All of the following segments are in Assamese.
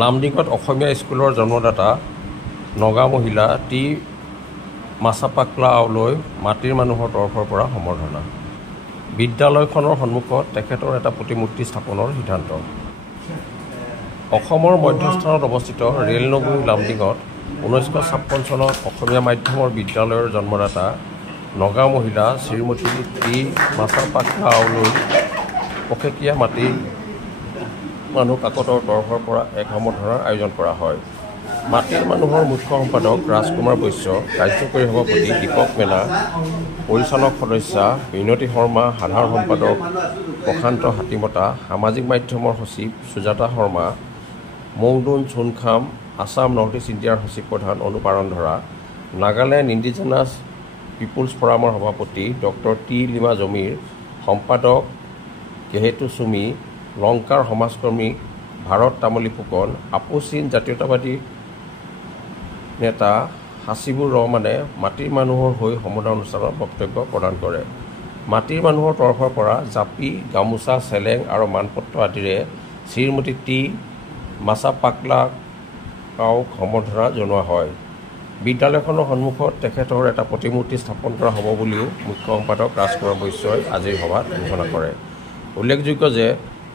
লামডিঙত অসমীয়া স্কুলৰ জন্মদাতা নগা মহিলা টি মাছাপাকলা আওলৈ মাটিৰ মানুহৰ তৰফৰ পৰা সম্বৰ্ধনা। বিদ্যালয়খনৰ সন্মুখত তেখেতৰ এটা প্ৰতিমূৰ্তি স্থাপনৰ সিদ্ধান্ত। অসমৰ মধ্যস্থানত অৱস্থিত ৰেলনগৰী লামডিঙত 1956 চনত অসমীয়া মাধ্যমৰ বিদ্যালয়ৰ জন্মদাতা নগা মহিলা শ্ৰীমতী টি মাছাপাকলা আওলৈ পষেকীয়া মাটিৰ মানুহ কাকতৰ তৰফৰ পৰা এক সম্বৰ্ধনাৰ আয়োজন কৰা হয়। মাটিৰ মানুহৰ মুখ্য সম্পাদক ৰাজকুমাৰ বৈশ্য, কাৰ্যকৰী সভাপতি দীপক মেলা, পৰিচালক সদস্যা বিনতি শৰ্মা, সাধাৰণ সম্পাদক প্ৰশান্ত হাতীমতা, সামাজিক মাধ্যমৰ সচিব সুজাতা শৰ্মা, মৌদুন চুনখাম, আছাম নৰ্থ ইষ্ট ইণ্ডিয়াৰ সচিব প্ৰধান অনুপাৰণ ধৰা, নাগালেণ্ড ইণ্ডিজেনাছ পিপুলছ ফৰামৰ সভাপতি ডক্টৰ টি লিমা জমিৰ, সম্পাদক কেহেতু চুমি, লংকাৰ সমাজকৰ্মী ভাৰত তামলী ফুকন, আপোচীন জাতীয়তাবাদী নেতা হাছিবুৰ ৰহমানে মাটিৰ মানুহৰ হৈ সম্বোধন অনুষ্ঠানত বক্তব্য প্ৰদান কৰে। মাটিৰ মানুহৰ তৰফৰ পৰা জাপি, গামোচা, চেলেং আৰু মানপত্ৰ আদিৰে শ্ৰীমতী টি মাছাপাকলাক সম্বৰ্ধনা জনোৱা হয়। বিদ্যালয়খনৰ সন্মুখত তেখেতৰ এটা প্ৰতিমূৰ্তি স্থাপন কৰা হ'ব বুলিও মুখ্য সম্পাদক ৰাজকুমাৰ বৈশ্যই আজিৰ সভাত ঘোষণা কৰে। উল্লেখযোগ্য যে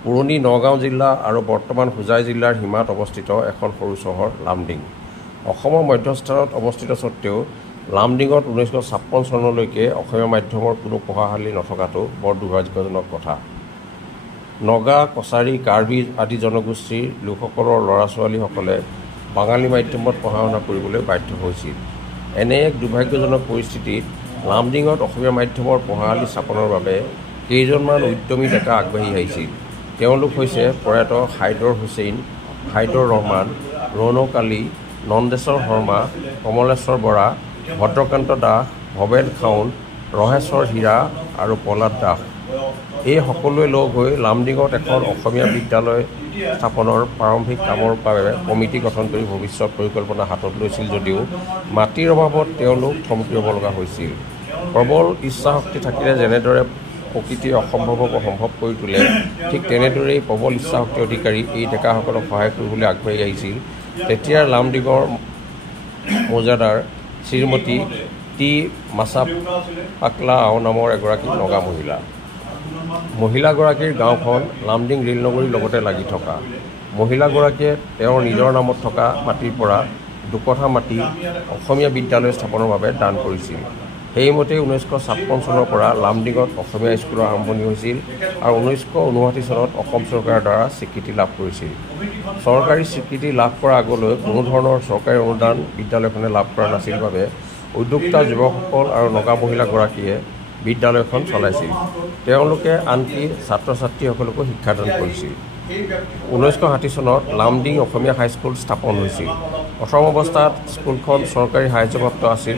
পুৰণি নগাঁও জিলা আৰু বৰ্তমান হোজাই জিলাৰ সীমাত অৱস্থিত এখন সৰু চহৰ লামডিং। অসমৰ মধ্যস্থানত অৱস্থিত স্বত্বেও লামডিঙত 1956 চনলৈকে অসমীয়া মাধ্যমৰ কোনো পঢ়াশালী নথকাটো বৰ দুৰ্ভাগ্যজনক কথা। নগা, কছাৰী, কাৰ্বি আদি জনগোষ্ঠীৰ লোকসকলৰ ল'ৰা ছোৱালীসকলে বাঙালী মাধ্যমত পঢ়া শুনা কৰিবলৈ বাধ্য হৈছিল। এনে এক দুৰ্ভাগ্যজনক পৰিস্থিতিত লামডিঙত অসমীয়া মাধ্যমৰ পঢ়াশালী স্থাপনৰ বাবে কেইজনমান উদ্যমী ডেকা আগবাঢ়ি আহিছিল। তেওঁলোক হৈছে প্ৰয়াত হাইদৰ হুছেইন, হাইদৰ ৰহমান, ৰৌনক আলী, নন্দেশ্বৰ শৰ্মা, কমলেশ্বৰ বৰা, ভদ্ৰকান্ত দাস, ভৱেন খাউন, ৰহেশ্বৰ হীৰা আৰু প্ৰহ্লাদ দাস। এই সকলোৱে লগ হৈ লামডিঙত এখন অসমীয়া বিদ্যালয় স্থাপনৰ প্ৰাৰম্ভিক কামৰ বাবে কমিটি গঠন কৰি ভৱিষ্যত পৰিকল্পনা হাতত লৈছিল যদিও মাটিৰ অভাৱত তেওঁলোক থমকি ৰ'ব লগা হৈছিল। প্ৰবল ইচ্ছাশক্তি থাকিলে যেনেদৰে প্ৰকৃতিয়ে অসম্ভৱক সম্ভৱ কৰি তোলে, ঠিক তেনেদৰেই প্ৰবল ইচ্ছাশক্তি অধিকাৰী এই ডেকাসকলক সহায় কৰিবলৈ আগবাঢ়ি আহিছিল তেতিয়াৰ লামডিঙৰ মৌজাদাৰ শ্ৰীমতী টি মাছাপাকলা আও নামৰ এগৰাকী নগা মহিলা। মহিলাগৰাকীৰ গাঁওখন লামডিং ৰেলনগৰীৰ লগতে লাগি থকা। মহিলাগৰাকীয়ে তেওঁৰ নিজৰ নামত থকা মাটিৰ পৰা 2 কঠা মাটি অসমীয়া বিদ্যালয় স্থাপনৰ বাবে দান কৰিছিল। সেইমতে 1956 চনৰ পৰা লামডিঙত অসমীয়া স্কুলৰ আৰম্ভণি হৈছিল আৰু 1959 চনত অসম চৰকাৰৰ দ্বাৰা স্বীকৃতি লাভ কৰিছিল। চৰকাৰী স্বীকৃতি লাভ কৰাৰ আগলৈ কোনো ধৰণৰ চৰকাৰী অনুদান বিদ্যালয়খনে লাভ কৰা নাছিল বাবে উদ্যোক্তা যুৱকসকল আৰু নগা মহিলাগৰাকীয়ে বিদ্যালয়খন চলাইছিল। তেওঁলোকে আনকি ছাত্ৰ ছাত্ৰীসকলকো শিক্ষাদান কৰিছিল। 1960 চনত লামডিং অসমীয়া হাইস্কুল স্থাপন হৈছিল। প্ৰথম অৱস্থাত স্কুলখন চৰকাৰী সাহায্যপ্ৰাপ্ত আছিল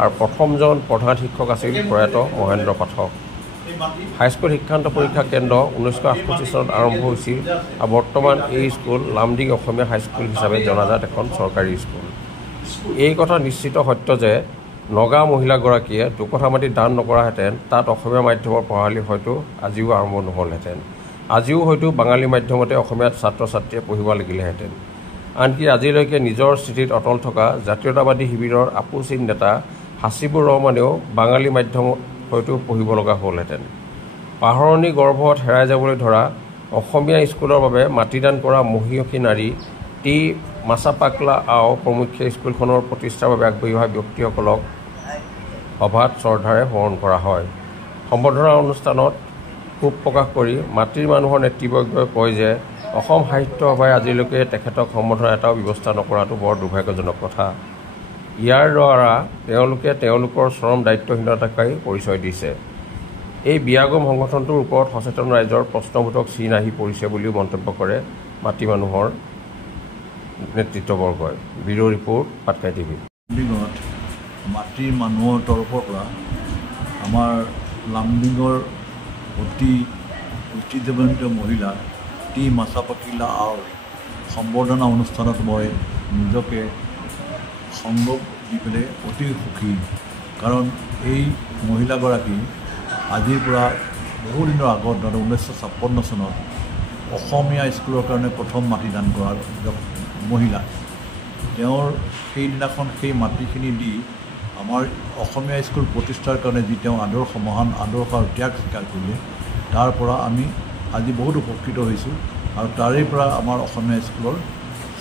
আৰু প্ৰথমজন প্ৰধান শিক্ষক আছিল প্ৰয়াত মহেন্দ্ৰ পাঠক। হাইস্কুল শিক্ষান্ত পৰীক্ষা কেন্দ্ৰ 1968 চনত আৰম্ভ হৈছিল আৰু বৰ্তমান এই স্কুল লামডিং অসমীয়া হাইস্কুল হিচাপে জনাজাত এখন চৰকাৰী স্কুল। এই কথা নিশ্চিত সত্য যে নগা মহিলাগৰাকীয়ে 2 কঠা মাটি দান নকৰাহেঁতেন তাত অসমীয়া মাধ্যমৰ পঢ়াশালী হয়তো আজিও আৰম্ভ নহ'লহেঁতেন। আজিও হয়তো বাঙালী মাধ্যমতে অসমীয়া ছাত্ৰ ছাত্ৰীয়ে পঢ়িব লাগিলেহেঁতেন। আনকি আজিলৈকে নিজৰ স্থিতিত অটল থকা জাতীয়তাবাদী শিবিৰৰ আপোচীন নেতা হাছিবুৰ ৰহমানেও বাঙালী মাধ্যমত হয়তো পঢ়িব লগা হ'লহেঁতেন। পাহৰণি গৰ্ভত হেৰাই যাবলৈ ধৰা অসমীয়া স্কুলৰ বাবে মাটিদান কৰা মহিয়সী নাৰী টি মাছাপাকলা আও প্ৰমুখ্যে স্কুলখনৰ প্ৰতিষ্ঠাৰ বাবে আগবাঢ়ি অহা ব্যক্তিসকলক সভাত শ্ৰদ্ধাৰে স্মৰণ কৰা হয়। সম্বৰ্ধনা অনুষ্ঠানত ক্ষোভ প্ৰকাশ কৰি মাটিৰ মানুহৰ নেতৃবৰ্গই কয় যে অসম সাহিত্য সভাই আজিলৈকে তেখেতক সম্বৰ্ধনা এটাও ব্যৱস্থা নকৰাটো বৰ দুৰ্ভাগ্যজনক কথা। ইয়াৰ দ্বাৰা তেওঁলোকে তেওঁলোকৰ চৰম দায়িত্বহীনতাকেই পৰিচয় দিছে। এই বিয়াগম সংগঠনটোৰ ওপৰত সচেতন ৰাইজৰ প্ৰশ্নবোধক চিন আহি পৰিছে বুলিও মন্তব্য কৰে মাটি মানুহৰ নেতৃত্ববৰ্গই। Bureau report, Patkai TV. লামডিঙত মাটিৰ মানুহৰ তৰফৰ পৰা আমাৰ লামডিঙৰ অতি ঐতিহ্যমণ্ডিত মহিলা টি মাছাপাকলা আওৰ সম্বৰ্ধনা অনুষ্ঠানত মই নিজকে সংগ দি পেলাই অতি সুখী। কাৰণ এই মহিলাগৰাকী আজিৰ পৰা বহুদিনৰ আগত 1956 চনত অসমীয়া স্কুলৰ কাৰণে প্ৰথম মাটি দান কৰাৰ মহিলা তেওঁৰ সেইদিনাখন সেই মাটিখিনি দি আমাৰ অসমীয়া স্কুল প্ৰতিষ্ঠাৰ কাৰণে যি তেওঁ আদৰ্শ মহান আদৰ্শ আৰু ত্যাগ স্বীকাৰ কৰিলে তাৰ পৰা আমি আজি বহুত উপকৃত হৈছোঁ আৰু তাৰে পৰা আমাৰ অসমীয়া স্কুলৰ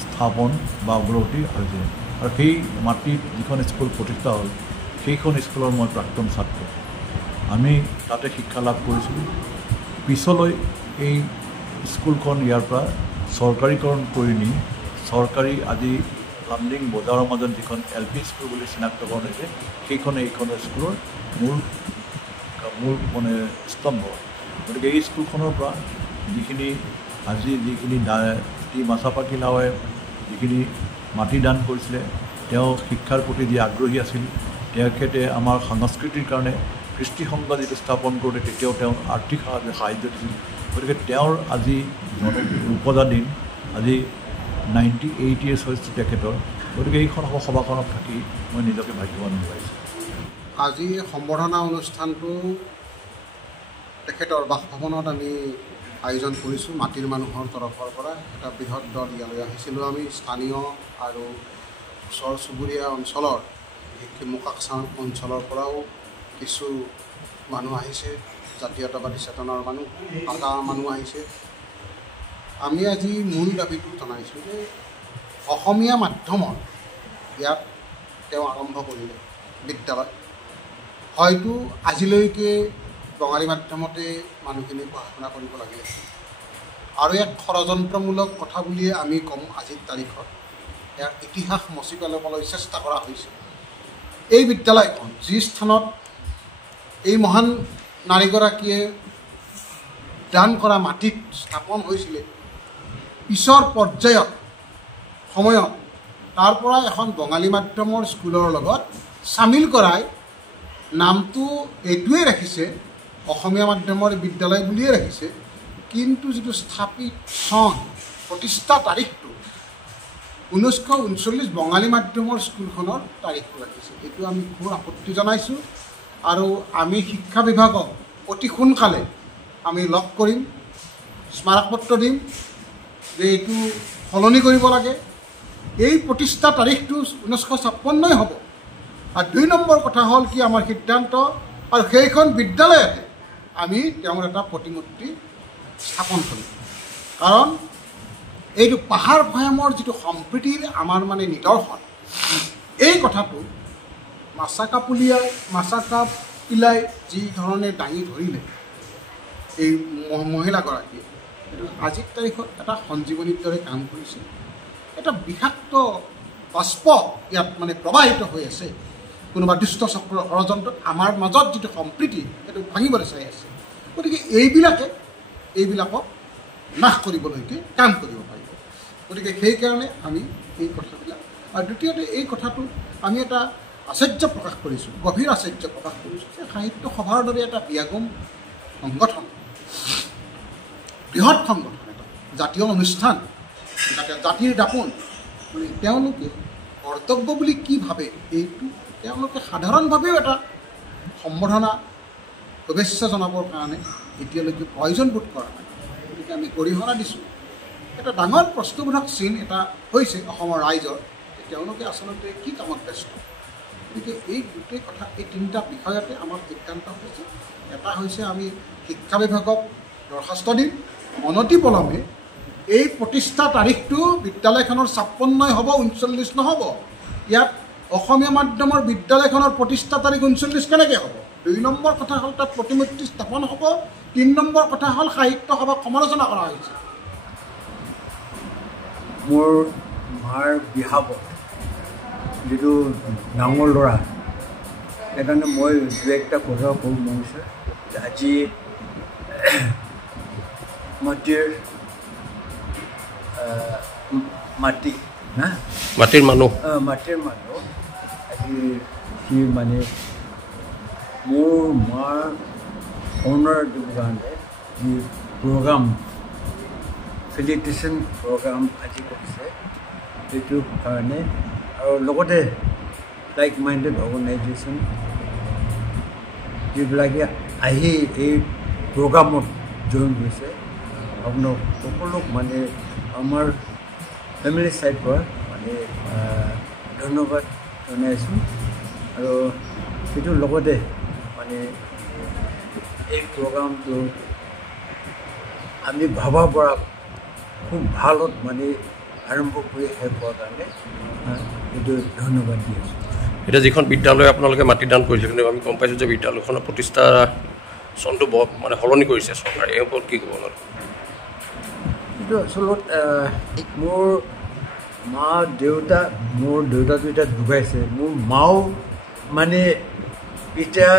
স্থাপন বা অগ্ৰগতি হৈছে আৰু সেই মাটিত যিখন স্কুল প্ৰতিষ্ঠা হ'ল সেইখন স্কুলৰ মই প্ৰাক্তন ছাত্ৰ আমি তাতে শিক্ষা লাভ কৰিছিলোঁ পিছলৈ এই স্কুলখন ইয়াৰ পৰা চৰকাৰীকৰণ কৰি নি চৰকাৰী আজি লামডিং বজাৰৰ মাজত যিখন LP স্কুল বুলি চিনাক্তকৰণ হৈছে সেইখনে এইখন স্কুলৰ মূল মানে স্তম্ভ গতিকে এই স্কুলখনৰ পৰা যিখিনি আজি যিখিনি টি মাছাপাটি লাওৱে যিখিনি মাটি দান কৰিছিলে তেওঁ শিক্ষাৰ প্ৰতি যি আগ্ৰহী আছিল তেখেতে আমাৰ সংস্কৃতিৰ কাৰণে কৃষ্টি সংঘ যিটো স্থাপন কৰোঁতে তেতিয়াও তেওঁ আৰ্থিক সাহায্য দিছিল গতিকে তেওঁৰ আজি ৰূপজা দিন আজি 98 years হৈছে তেখেতৰ গতিকে এইখন সভাখনত থাকি মই নিজকে ভাগ্যৱান পাইছোঁ আজি সম্বৰ্ধনা অনুষ্ঠানটো তেখেতৰ বাসভৱনত আমি আয়োজন কৰিছোঁ মাটিৰ মানুহৰ তৰফৰ পৰা এটা বৃহৎ দল ইয়ালৈ আহিছিলোঁ আমি স্থানীয় আৰু ওচৰ চুবুৰীয়া অঞ্চলৰ বিশেষকৈ মোকাকচাং অঞ্চলৰ পৰাও কিছু মানুহ আহিছে জাতীয়তাবাদী চেতনাৰ মানুহ আধা মানুহ আহিছে আমি আজি মূল দাবীটো জনাইছোঁ যে অসমীয়া মাধ্যমত ইয়াত তেওঁ আৰম্ভ কৰিলে বিদ্যালয় হয়তো আজিলৈকে বঙালী মাধ্যমতে মানুহখিনি পঢ়া শুনা কৰিব লাগিলে আৰু এক ষড়যন্ত্ৰমূলক কথা বুলিয়ে আমি ক'ম আজিৰ তাৰিখত ইয়াৰ ইতিহাস মচি পেলাবলৈ চেষ্টা কৰা হৈছে এই বিদ্যালয়খন যি স্থানত এই মহান নাৰীগৰাকীয়ে দান কৰা মাটিত স্থাপন হৈছিলে পিছৰ পৰ্যায়ত সময়ত তাৰ পৰা এখন বঙালী মাধ্যমৰ স্কুলৰ লগত চামিল কৰাই নামটো এইটোৱে ৰাখিছে অসমীয়া মাধ্যমৰ বিদ্যালয় বুলিয়ে ৰাখিছে কিন্তু যিটো স্থাপিত চন প্ৰতিষ্ঠা তাৰিখটো 1939 বঙালী মাধ্যমৰ স্কুলখনৰ তাৰিখটো ৰাখিছে এইটো আমি খুব আপত্তি জনাইছোঁ আৰু আমি শিক্ষা বিভাগক অতি সোনকালে আমি লগ কৰিম স্মাৰকপত্ৰ দিম যে এইটো সলনি কৰিব লাগে এই প্ৰতিষ্ঠা তাৰিখটো 1956 হ'ব আৰু 2 নম্বৰ কথা হ'ল কি আমাৰ সিদ্ধান্ত আৰু সেইখন বিদ্যালয়তে আমি তেওঁৰ এটা প্ৰতিমূৰ্তি স্থাপন কৰিম কাৰণ এইটো পাহাৰ ভৈয়ামৰ যিটো সম্প্ৰীতিৰ আমাৰ মানে নিদৰ্শন এই কথাটো মাছাকাপিলাই যি ধৰণে দাঙি ধৰিলে এই মহিলাগৰাকীয়ে আজিৰ তাৰিখত এটা সঞ্জীৱনীৰ দৰে কাম কৰিছে এটা বিষাক্ত বাষ্প ইয়াত মানে প্ৰবাহিত হৈ আছে কোনোবা দুষ্ট চক্ৰৰ ষড়যন্ত্ৰত আমাৰ মাজত যিটো সম্প্ৰীতি সেইটো ভাঙিবলৈ চাই আছে গতিকে এইবিলাকক নাশ কৰিবলৈকে কাম কৰিব পাৰিব গতিকে সেইকাৰণে আমি এই কথাবিলাক আৰু দ্বিতীয়তে এই কথাটো আমি এটা আশ্চৰ্য প্ৰকাশ কৰিছোঁ গভীৰ আশ্চৰ্য প্ৰকাশ কৰিছোঁ যে সাহিত্য সভাৰ দৰে এটা ব্যাগম সংগঠন বৃহৎ সংগঠন এটা জাতীয় অনুষ্ঠান জাতিৰ দাপোন মানে তেওঁলোকে কৰ্তব্য বুলি কি ভাবে এইটো তেওঁলোকে সাধাৰণভাৱেও এটা সম্বৰ্ধনা শুভেচ্ছা জনাবৰ কাৰণে এতিয়ালৈকে প্ৰয়োজন বোধ কৰা নাই গতিকে আমি গৰিহণা দিছোঁ এটা ডাঙৰ প্ৰশ্নবোধক চিন এটা হৈছে অসমৰ ৰাইজৰ তেওঁলোকে আচলতে কি কামত ব্যস্ত গতিকে এই গোটেই কথা এই তিনিটা বিষয়তে আমাৰ সিদ্ধান্ত হৈছে এটা হৈছে আমি শিক্ষা বিভাগক দৰখাস্ত দিম অনতি পলমে এই প্ৰতিষ্ঠা তাৰিখটো বিদ্যালয়খনৰ 56 হ'ব 39 নহ'ব ইয়াত অসমীয়া মাধ্যমৰ বিদ্যালয়খনৰ প্ৰতিষ্ঠা তাৰিখ 39 কেনেকৈ হ'ব 2 নম্বৰ কথা হ'ল তাত প্ৰতিমূৰ্তি স্থাপন হ'ব 3 নম্বৰ কথা হ'ল সাহিত্য সভাক সমালোচনা কৰা হৈছে মোৰ মাৰ বিহাপত যিটো ডাঙৰ ল'ৰা সেইকাৰণে মই দুই একটা কথা ক'ব মন আছে আজি মাটিৰ মানুহ আজি সি মানে মোৰ মাৰ অনাৰ দিবৰ কাৰণে যি প্ৰগ্ৰাম ফেলিটেশ্যন প্ৰগ্ৰাম আজি কৰিছে সেইটো কাৰণে আৰু লগতে লাইক মাইণ্ডেড অৰ্গেনাইজেশ্যন যিবিলাকে আহি এই প্ৰগ্ৰামত জইন কৰিছে আপোনাক সকলো মানে আমাৰ ফেমিলি সাইড পৰা মানে ধন্যবাদ জনাইছোঁ আৰু সেইটোৰ লগতে মানে এই প্ৰগ্ৰামটো আমি ভাবাৰ পৰা খুব ভালত মানে আৰম্ভ কৰি শেষ হোৱাৰ কাৰণে এইটো ধন্যবাদ দি আছোঁ। এতিয়া যিখন বিদ্যালয় আপোনালোকে মাটিদান কৰিছে কিন্তু আমি গম পাইছোঁ যে বিদ্যালয়খনৰ প্ৰতিষ্ঠা চনটো মানে সলনি কৰিছে চৰকাৰে, এই ওপৰত কি ক'ব লাগে? এইটো আচলতে মোৰ দেউতাটো এতিয়া ঢুকাইছে, মোৰ মাও মানে এতিয়া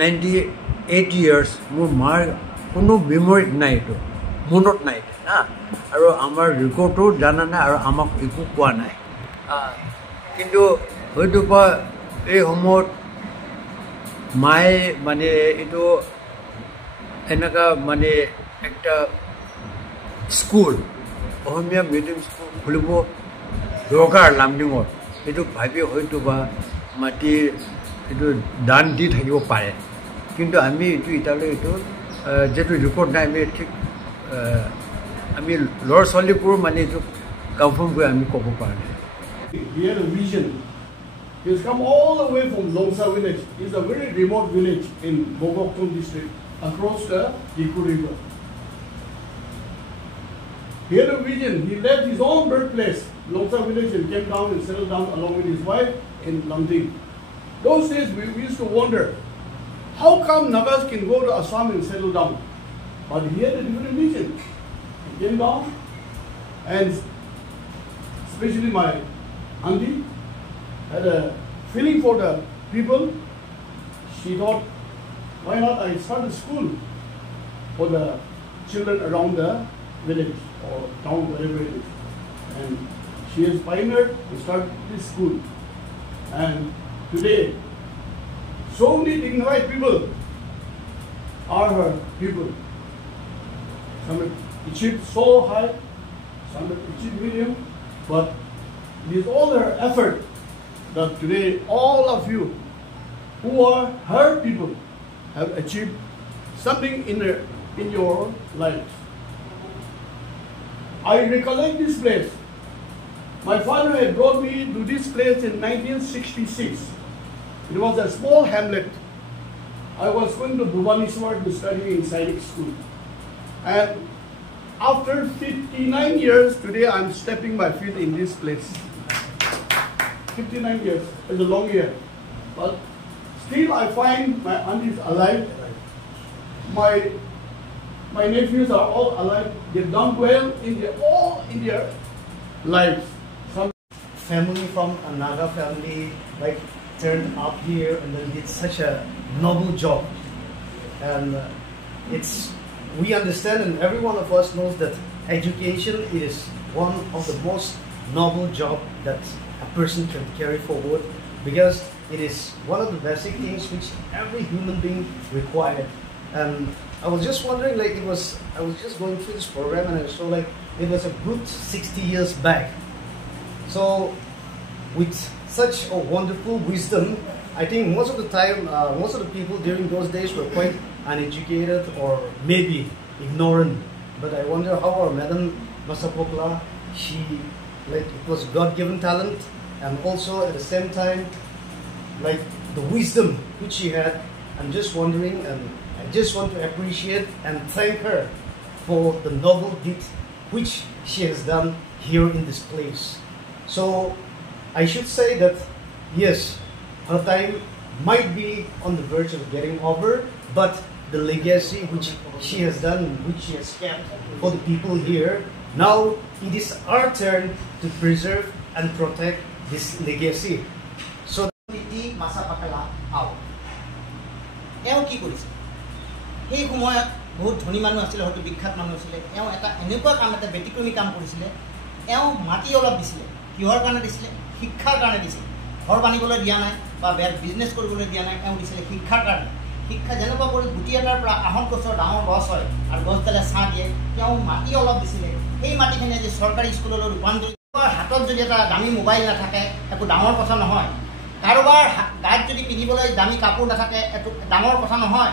98 years, মোৰ মাৰ কোনো মেমৰিত নাই, এইটো মনত নাই না, আৰু আমাৰ ৰেকৰ্ডো জানা নাই আৰু আমাক একো কোৱা নাই। কিন্তু হয়তো এই সময়ত মায়ে মানে এইটো এনেকুৱা মানে একটা স্কুল অসমীয়া মিডিয়াম স্কুল খুলিব দৰকাৰ লামডিঙত, এইটো ভাবি হয়তো মাটিৰ এইটো দান দি থাকিব পাৰে। কিন্তু আমি এইটো এতিয়ালৈ এইটো যিহেতু ৰেকৰ্ড নাই, আমি ঠিক আমি ল'ৰা ছোৱালীবোৰ মানে এইটো কনফাৰ্ম কৰি আমি ক'ব পৰা নাই। He had a vision. He has come all the way from Longsa village. It's a very remote village in Bogoktum district, across the Diku River. He had a vision. He left his own birthplace, Longsa village, and came down and settled down along with his wife in Lamding. Those days we used to wonder, how come Nagas can go to Assam and settle down? But he had a different vision. He came down, and especially my auntie had a feeling for the people. She thought, why not I start a school for the children around the village or town, wherever it is. And she has pioneered to start this school. And today, so many dignified people are her people. Some have achieved so high, some have achieved medium, but it is all her effort that today all of you who are her people have achieved something in your lives. I recollect this place. My father had brought me to this place in 1966. It was a small hamlet. I was going to Bhubaneswar to study in Sainik school. And after 59 years, today I'm stepping my feet in this place. 59 years is a long year. But still I find my aunties alive. My nephews are all alive. They've done well all in their lives. Some family from a Naga family like turned up here and then did such a noble job. And we understand, and every one of us knows that education is one of the most noble job that a person can carry forward, because it is one of the basic things which every human being required. And I was just wondering, like I was just going through this program and I saw like it was a good 60 years back. So with such a wonderful wisdom, I think most of the time, most of the people during those days were quite uneducated or maybe ignorant. But I wonder how our Madam Masapokla, it was God-given talent, and also at the same time, like the wisdom which she had. I'm just wondering, and I just want to appreciate and thank her for the noble deed which she has done here in this place. So I should say that yes, her time might be on the verge of getting over, but the legacy which she has done, which she has kept for the people here, now it is our turn to preserve and protect this legacy. So Masapakala out. এওঁ কি কৰিছে? সেই সময়ত বহুত ধনী মানুহ আছিলে, হয়তো বিখ্যাত মানুহ আছিলে। এওঁ এটা এনেকুৱা কাম, এটা ব্যতিক্ৰমী কাম কৰিছিলে। এওঁ মাটি অলপ দিছিলে। কিহৰ কাৰণে দিছিলে? শিক্ষাৰ কাৰণে দিছিলে। ঘৰ বান্ধিবলৈ দিয়া নাই বা বিজনেছ কৰিবলৈ দিয়া নাই, এওঁ দিছিলে শিক্ষাৰ কাৰণে। শিক্ষা যেনেকুৱা কৰি গুটি এটাৰ পৰা আহত গছৰ ডাঙৰ গছ হয় আৰু গছডালে ছাঁ দিয়ে, তেওঁ মাটি অলপ দিছিলে। সেই মাটিখিনি যে চৰকাৰী স্কুললৈ ৰূপান্তৰিত, হাতত যদি এটা দামী মোবাইল নাথাকে একো ডাঙৰ কথা নহয়। কাৰোবাৰ গাত যদি পিন্ধিবলৈ দামী কাপোৰ নাথাকে একো ডাঙৰ কথা নহয়।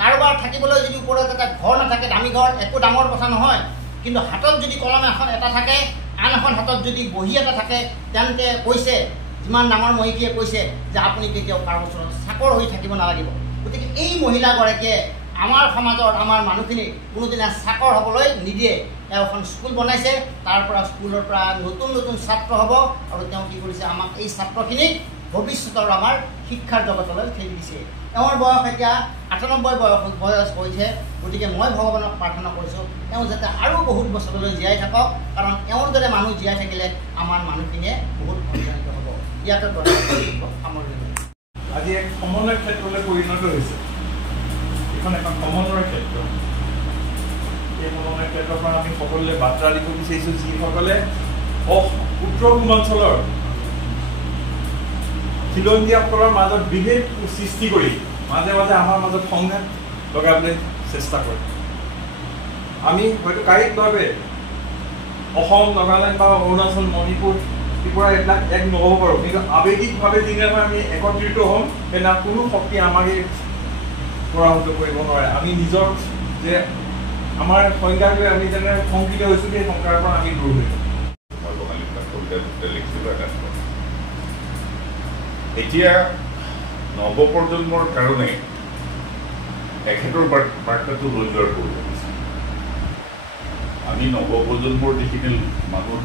কাৰোবাৰ থাকিবলৈ যদি ওপৰত এটা ঘৰ নাথাকে, দামী ঘৰ, একো ডাঙৰ কথা নহয়। কিন্তু হাতত যদি কলম এখন এটা থাকে আন এখন হাতত যদি বহী এটা থাকে তেন্তে কৈছে যিমান ডাঙৰ মহিকীয়ে কৈছে যে আপুনি কেতিয়াও কাৰো ওচৰত চাকৰ হৈ থাকিব নালাগিব। গতিকে এই মহিলাগৰাকীয়ে আমাৰ সমাজৰ আমাৰ মানুহখিনি কোনোদিনা চাকৰ হ'বলৈ নিদিয়ে। তেওঁ এখন স্কুল বনাইছে, তাৰ পৰা স্কুলৰ পৰা নতুন নতুন ছাত্ৰ হ'ব আৰু তেওঁ কি কৰিছে আমাক এই ছাত্ৰখিনিক ভৱিষ্যতৰ আমাৰ শিক্ষাৰ জগতলৈ ঠেলি দিছে। তেওঁৰ বয়স এতিয়া ৯৮ বয়স হৈছে। গতিকে মই ভগৱানক প্ৰাৰ্থনা কৰিছোঁ তেওঁ যাতে আৰু বহুত বছৰলৈ জীয়াই থাকক, কাৰণ তেওঁৰ দৰে মানুহ জীয়াই থাকিলে আমাৰ মানুহখিনিয়ে বহুত অনুপ্ৰাণিত হ'ব। ইয়াতে সামৰণি আজি এক সমন্বয় ক্ষেত্ৰলৈ পৰিণত হৈছে। এখন এখন সমন্বয়ৰ ক্ষেত্ৰ। এই সমন্বয় ক্ষেত্ৰৰ পৰা আমি সকলোৱে বাৰ্তা দিব বিচাৰিছোঁ যিসকলে উত্তৰ পূৰ্বাঞ্চলৰ খিলঞ্জীয়াসকলৰ মাজত বিভেদ সৃষ্টি কৰি মাজে মাজে আমাৰ মাজত সংঘাত লগাবলৈ চেষ্টা কৰে। আমি হয়তো কায়িকভাৱে অসম, নাগালেণ্ড বা অৰুণাচল, মণিপুৰ, ত্ৰিপুৰা এইবিলাক এক নহ'ব পাৰোঁ, কিন্তু আৱেগিকভাৱে যিদিনা আমি একত্ৰিত হ'ম সেইদিনা কোনো শক্তি আমাক পৰাভূত কৰিব নোৱাৰে। আমি নিজৰ যে আমাৰ সংজ্ঞাক লৈ আমি যেনে শংকিত হৈছোঁ সেই শংকাৰ পৰা আমি দূৰ হৈ যাম। এতিয়া নৱপ্ৰজন্মৰ কাৰণে এখেতৰ বাৰ্তাটো লৈ যোৱাৰ প্ৰয়োজন আছে। আমি নৱপ্ৰজন্মৰ যিখিনি মানুহ